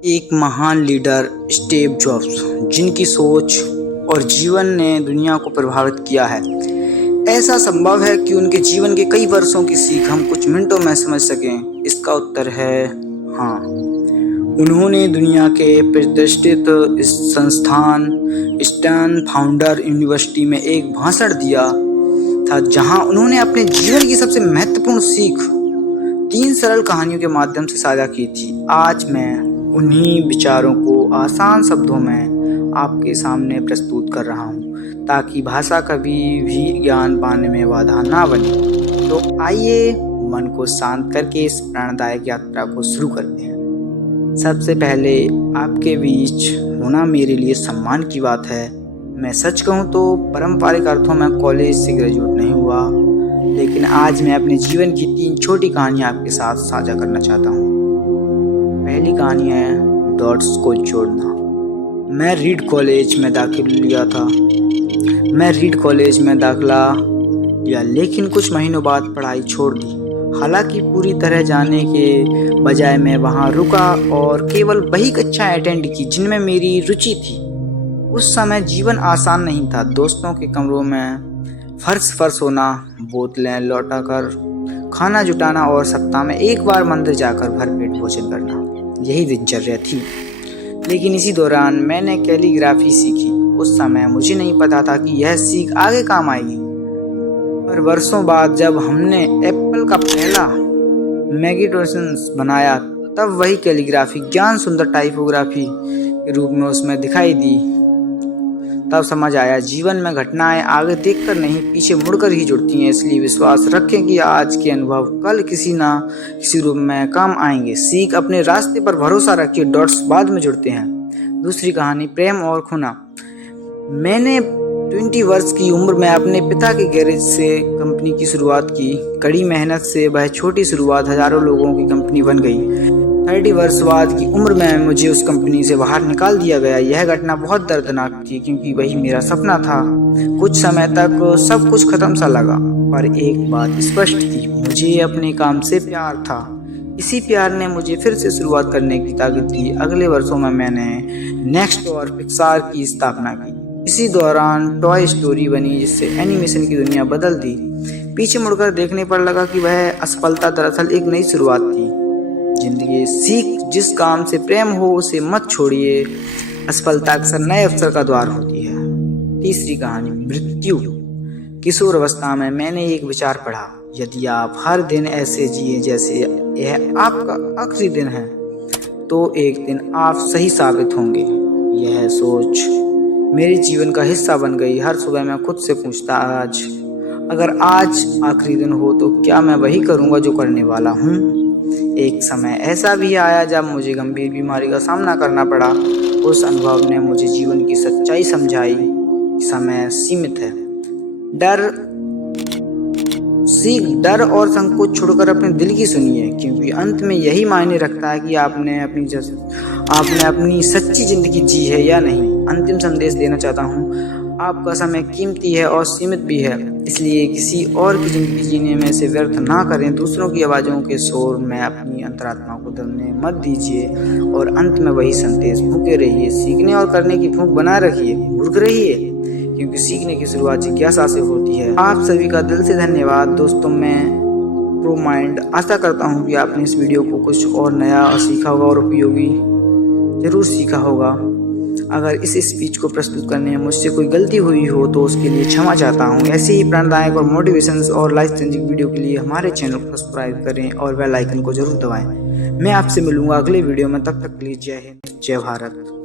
एक महान leader Steve jobs, जिनकी सोच और जीवन ने दुनिया को प्रभावित किया है। ऐसा संभव है कि उनके जीवन के कई वर्षों की सीख हम कुछ मिनटों में समझ सकें? इसका उत्तर है हाँ। उन्होंने दुनिया के प्रतिष्ठित संस्थान स्टैनफोर्ड यूनिवर्सिटी में एक भाषण दिया था, जहां उन्होंने अपने जीवन की सबसे महत्वपूर्ण सीख 3 सरल कहानियों के माध्यम से साझा की थी। आज मैं उन्हीं विचारों को आसान शब्दों में आपके सामने प्रस्तुत कर रहा हूँ, ताकि भाषा कभी भी ज्ञान पाने में बाधा ना बने। तो आइए मन को शांत करके इस प्रेरणादायक यात्रा को शुरू करते हैं। सबसे पहले आपके बीच होना मेरे लिए सम्मान की बात है। मैं सच कहूँ तो पारंपरिक अर्थों में कॉलेज से ग्रेजुएट नहीं हुआ, लेकिन आज मैं अपने जीवन की 3 छोटी कहानियाँ आपके साथ साझा करना चाहता हूँ। पहली कहानी है डॉट्स को जोड़ना। मैं रीड कॉलेज में दाखिला लिया, लेकिन कुछ महीनों बाद पढ़ाई छोड़ दी। हालांकि पूरी तरह जाने के बजाय मैं वहां रुका और केवल वही कक्षाएं अटेंड की जिनमें मेरी रुचि थी। उस समय जीवन आसान नहीं था। दोस्तों के कमरों में फर्श होना, बोतलें लौटा कर खाना जुटाना और सप्ताह में एक बार मंदिर जाकर भरपेट भोजन करना, यही दिनचर्या थी। लेकिन इसी दौरान मैंने कैलीग्राफी सीखी। उस समय मुझे नहीं पता था कि यह सीख आगे काम आएगी, पर वर्षों बाद जब हमने एप्पल का पहला मैकिन्टोश बनाया, तब वही कैलीग्राफी ज्ञान सुंदर टाइपोग्राफी के रूप में उसमें दिखाई दी। तब समझ आया, जीवन में घटनाएं आगे देखकर नहीं, पीछे मुड़कर ही जुड़ती हैं। इसलिए विश्वास रखें कि आज के अनुभव कल किसी न किसी रूप में काम आएंगे। सीख अपने रास्ते पर भरोसा रखिए, डॉट्स बाद में जुड़ते हैं। दूसरी कहानी प्रेम और खोना। मैंने 20 वर्ष की उम्र में अपने पिता के गैरेज से कंपनी की शुरुआत की। कड़ी मेहनत से वह छोटी शुरुआत हजारों लोगों की कंपनी बन गई। 30 वर्ष बाद की उम्र में मुझे उस कंपनी से बाहर निकाल दिया गया। यह घटना बहुत दर्दनाक थी, क्योंकि वही मेरा सपना था। कुछ समय तक सब कुछ खत्म सा लगा, पर एक बात स्पष्ट थी, मुझे अपने काम से प्यार था। इसी प्यार ने मुझे फिर से शुरुआत करने की ताकत दी। अगले वर्षों में मैंने नेक्स्ट और पिक्सार की स्थापना की। इसी दौरान टॉय स्टोरी बनी, जिससे एनिमेशन की दुनिया बदल दी। पीछे मुड़कर देखने पर लगा कि वह असफलता दरअसल एक नई शुरुआत थी। जिंदगी सीख, जिस काम से प्रेम हो उसे मत छोड़िए। असफलता अक्सर नए अवसर का द्वार होती है। तीसरी कहानी मृत्यु। किशोर अवस्था में मैंने एक विचार पढ़ा, यदि आप हर दिन ऐसे जिए जैसे यह आपका आखिरी दिन है, तो एक दिन आप सही साबित होंगे। यह सोच मेरे जीवन का हिस्सा बन गई। हर सुबह मैं खुद से पूछता, अगर आज आखिरी दिन हो तो क्या मैं वही करूँगा जो करने वाला हूँ? एक समय ऐसा भी आया जब मुझे गंभीर बीमारी का सामना करना पड़ा। उस अनुभव ने मुझे जीवन की सच्चाई समझाई। समय सीमित है। डर और संकोच छोड़कर अपने दिल की सुनिए, क्योंकि अंत में यही मायने रखता है कि आपने अपनी सच्ची जिंदगी जी है या नहीं। अंतिम संदेश देना चाहता हूँ, आपका समय कीमती है और सीमित भी है, इसलिए किसी और की जिंदगी जीने में से व्यर्थ ना करें। दूसरों की आवाज़ों के शोर में अपनी अंतरात्मा को दबने मत दीजिए। और अंत में वही संदेश, भूखे रहिए, सीखने और करने की भूख बनाए रखिए, मूर्ख रहिए, क्योंकि सीखने की शुरुआत जिज्ञासा से होती है। आप सभी का दिल से धन्यवाद दोस्तों। मैं प्रो माइंड आशा करता हूँ कि आपने इस वीडियो को कुछ और नया सीखा होगा और उपयोगी जरूर सीखा होगा। अगर इस स्पीच को प्रस्तुत करने में मुझसे कोई गलती हुई हो तो उसके लिए क्षमा चाहता हूँ। ऐसे ही प्रेरणादायक और मोटिवेशन और लाइफ चेंजिंग वीडियो के लिए हमारे चैनल को सब्सक्राइब करें और बेल आइकन को जरूर दबाएं। मैं आपसे मिलूंगा अगले वीडियो में। तब तक के लिए जय हिंद, जय भारत।